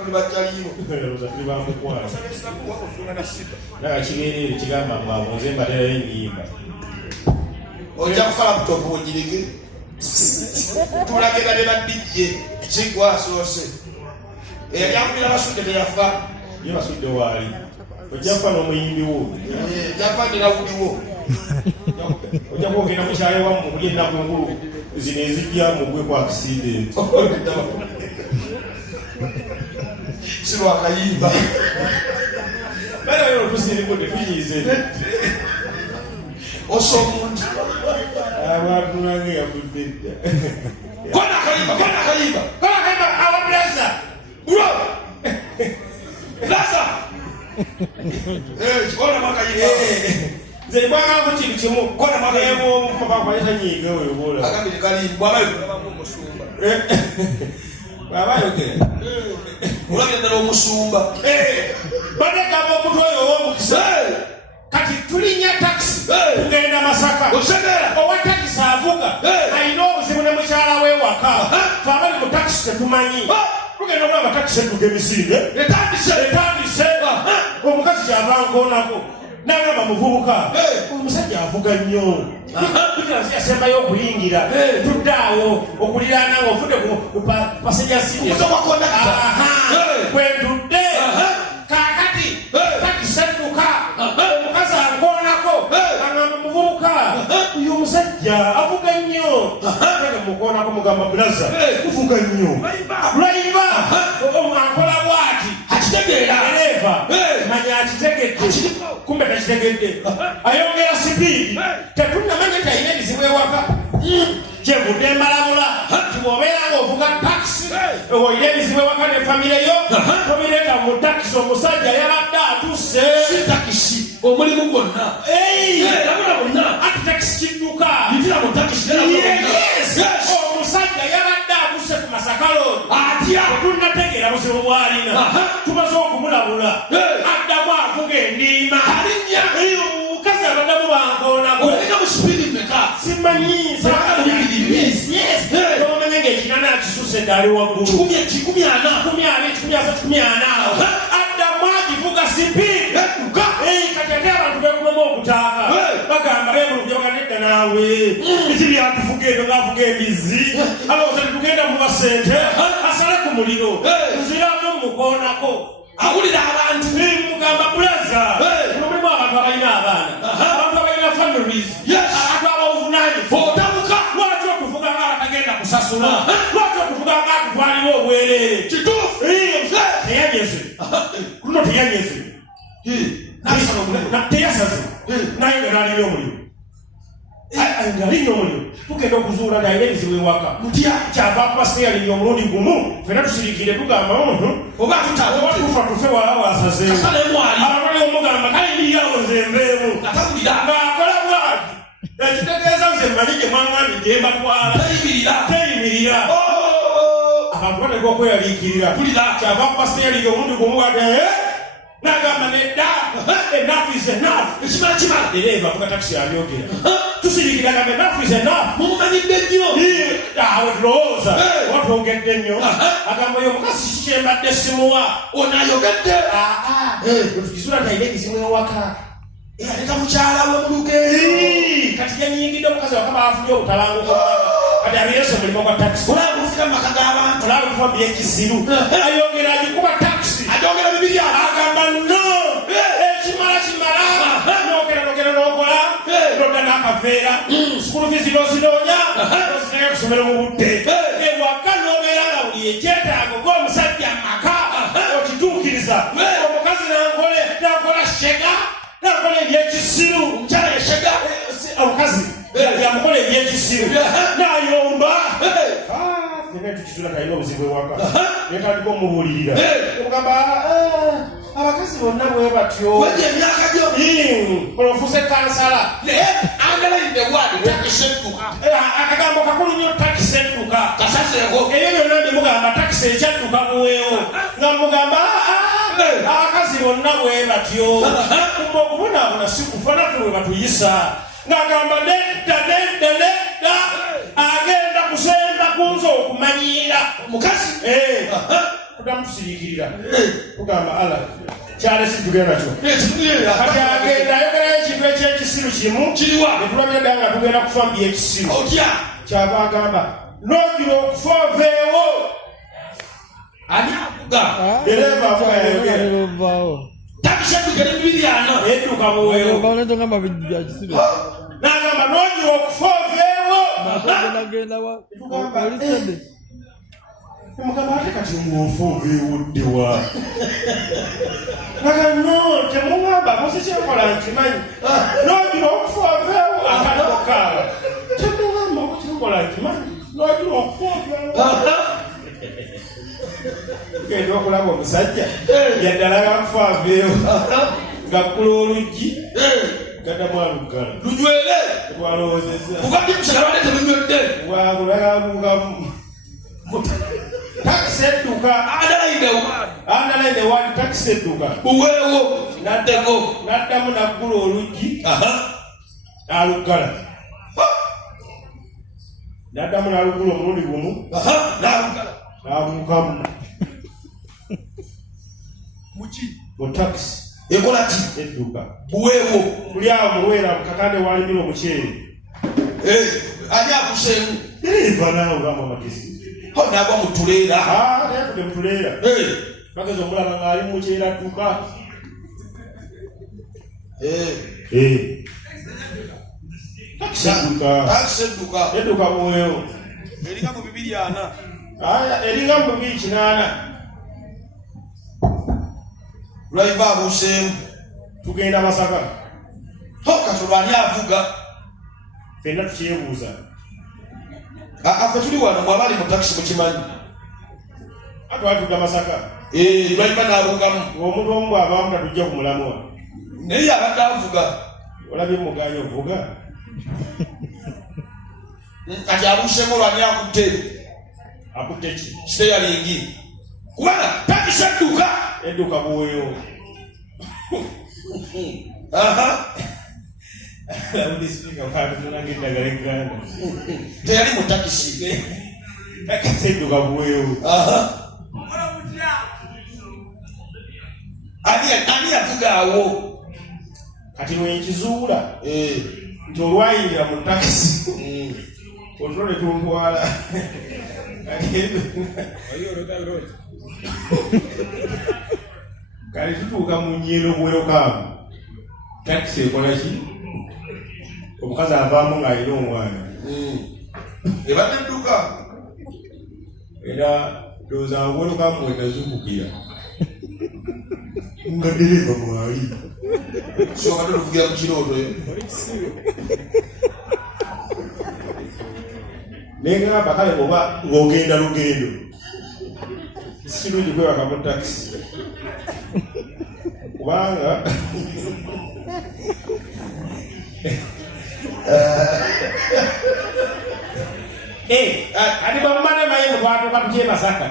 tuli bajjaliyo tuli bamukwala naga kibeerere kigamba mwabuze mbalera y'ennyimba ojja kufala butopu onyirike tulagenda ne baddijje kigwa asoose eyali akubira basudde teyafa ye basudde waali ojja kufa n'omuyimbi wo jafanira wuliwo ojja kwogenda mukyale wamu mukuli ennaku enkulu zino ezijja mugwe ku accident silwakayimba balayo otusirimudde tuyize osomuntu abantu nange yafudde dda kona akayimba awabreza bro blaza kona makayimba nze bwagako kintu kimu kona makayimba nyiige wewola agambire kali bwabayogera omusumba bwabayogera olabira ddala omusumba badekaba omuntu oyo ow'omukisa kati tulinnya takisi tugenda Masaka owa takisi avuga alina obuzibu ne mukyala w'ewaka fe abali mu takisi tetumanyi tugenda okulaba takisi etuga emisinde etandise omukazi kyava nkoonako n'agamba muvubuka omusajja avuga nnyo tukiransi yasembayo okuyingira tudde awo okuliraana nga ofudde ku pasejasini kwentudde kaakati takisi edduka omukazi ankoonako agamba muvubuka uyu omusajja avuga nnyo mukoonako mugamba bulaza kuvuga nnyo lwaiva ankola bwati akitegeera eva manya akitegedde kumbe takitegedde ayongera sipiidi tetunnamanya nti alina ebizibu ewaka kyevudde embalabula tibwobeera ng'ovuga takisi olina ebizibu ewaka ne famire yo tobireeta mu takisi omusajja yabadde atuuse si takisi omulimu gwonna ati takisi kidduka omusajja yabadde atuse ku Masakalo atya tetunnategeera buzibu bw'alina tumaze okumulabula addamu avuga endiima omukazi abaddamu bankoonako simanyi omanye ng'ekinana akisuse ddali waggulu 140 addamu agivuga sipiidi kati ate abantu beekubamu okutaaka bagamba beebulukye baganedda naawe ekiri atuvuga ebyo ng'avuga emizi alowooza tetugenda mu basente asale ku muliro nziramu mukoonako awulira abantu mugamba bulaza mulimu abantu abalina abaana abantu abalina families abantu abawuvunaanyifu otabuka lwaki okuvuga nga atagenda kusasula lwaki okuvuga nga akutwalira obwereere kituufu teyanyeze kuno teyanyeze teyasaze naye nga nalina omuliro alina omuliro tugenda okuzuula nayina ebizibu ewaka mutya kyava kupasiteyalinya omulundi gumu fena tusirikire tugamba oba tufa tufe wala wasazeewo abatali omugamba kayiniriyawo nze nveemu ng'akola bwati ekitegeeza nze mmanyi gye mwaŋŋambi gye mbatwala teyimirira abantu bateka okweyaliikirira kyava kupasiteyalinya omulundi gumu wade n'agamba nedda enough is enough ekimala era eva kuga takisi yabyogera tusirikira gamba enough is enough mumanyidde nnyo awe tulowooza oba twogedde nnyo agamba oyo omukazi kikyembadde simuwa onayogedde tukizula talina ebizibu ewaka aleka mukyala we muluke kati yanyingidde omukazi wakaba afunye obutabanguko kati abirese omulimu gwa takisi olabufira mu maka g'abantu olabufa byekisiru ayongera agikuba takisi ajongera bibiri agamba no ekimala nogera n'okola nodda n'akaveera sukulu fizi nozinoonya nozinayo kusomera mu budde ewaka n'obeera nga buli ekyetaago g'omusajja maka okituukiriza omukazi nankola shega nankola ebyekisiru omukyala yeshega omukazi yamukola ebyekisiru nayomba tukizula talina obuzibu ewaka netandika omubuulirira omugamba abakazi bonna bwe batyo wejja emyaka gyo olwofuuse kansala angalayidde wadi takisi edduka akagambo kakulu nnyo takisi edduka kasaseeko ebyo byonna ndimugamba takisi ekyadduka buweewo nga mugamba abakazi bonna bwe batyo okubonaabona si kufa naffe bwe batuyisa ng'agamba nedda agenda kusemba kunza okumanyiira mukazi tutamusirikirira tugamba ala kyale situgenda nakyo kati agenda ayogerayo ekintu ekyekisiru kimu kiriwa netulabira ddala nga tugenda kufa mu byekisiru otya kyava agamba n'ogira okufa oveewo ani avuga dereva avuga yayogera takiseduka n'emibiri ana edduka buweewo n'agamba n'ogira okufa oveewo mugamba ate kati omwofa oveewo ddewa nagano temugamba musikyekola nkimanyi n'ogira okufa oveewo akanokaala temugamba okukikola nkimanyi n'ogira okufa oveewo genda okulaba omusajja yaddala gakufa aveewo ngakkula oluggi gaddamu aluggala lunywere twalowoozezza kugadde musala bade telunywedde wagulagabugamu takisi edduka andalaine wali takisi edduka buweewo naddeko n'addamu naggula oluggi n'aluggala n'addamu n'aluggula omulundi gumu n'abuukamu mu takisi ekola ki edduka buweewo muli awo mulwera kakande walimira omuceere ani akuseemu dereva naawe bamu amagezi nagwa mutuleera nayakude mutuleera bagezi omulaba ng'ali muceera adduka takisi edduka edduka buweewo eringa mu 240 eringa mu 280 lwaiva abuuseemu tugenda Masaka katolo ani avuga fenna tukyebuuza afe tuli wano mwabali mu takisi mukimanyi atwatudda Masaka lwaiva n'abugamu omuntu omu bw'abaamu tatujja kumulamuwa naye abadde avuga olabye muganya ovuga kati abuuseemu olwani akutte akutte ki siteyalingi kubanga takisi edduka edduka buweewo labudisipika watutunanga eddagala egganda teyali mu takisi takisi edduka buweewo ani yavuga awo kati lwenkizuula nti olwayingira mu takisi otulo ne tuntwala kale tutuuka mu nnyero bwerokaamu takisi ekola ki omukazi avaamu ng'alina omwana ebadde edduka era ndowooza bwerokaamu wetazukukira nga dereva mwali soka toluvugira ku kirooto nengamba kale oba ng'ogenda lugendo si kirungi kwebaka mu takisi kubanga ati bamumane mayemu twatuuka tukye Masaka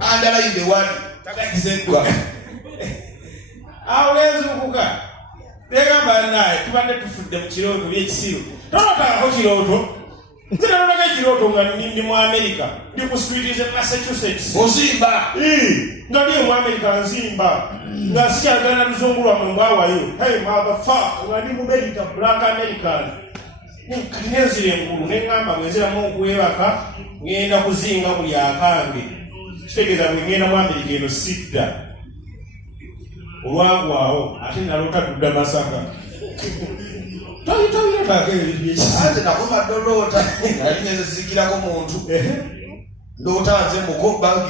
andalainde wani takisi edduka awo lenzuukuka negamba naye tubadde tufudde mu kirooto byekisiru tolotangako kirooto nze nalotako ekirooto nga ndi mu Amerika ndi mu street Massachusetts ozimba nga ndi mu Amerika nzimba nga sikyagala na luzungu lwammwe mbwawayo hey motherfucker nga ndi mu America black American kati nenzira engulu neŋŋamba bwenziramu okuwebaka ŋŋenda kuzinga buli akange kitegeeza bwe ŋŋenda mu Amerika eno sidda olwagwawo ate nalota tudda Masaka toyirabako ebintu ate nakubadde oloota ali nezizikirako muntu loota nze muko bangi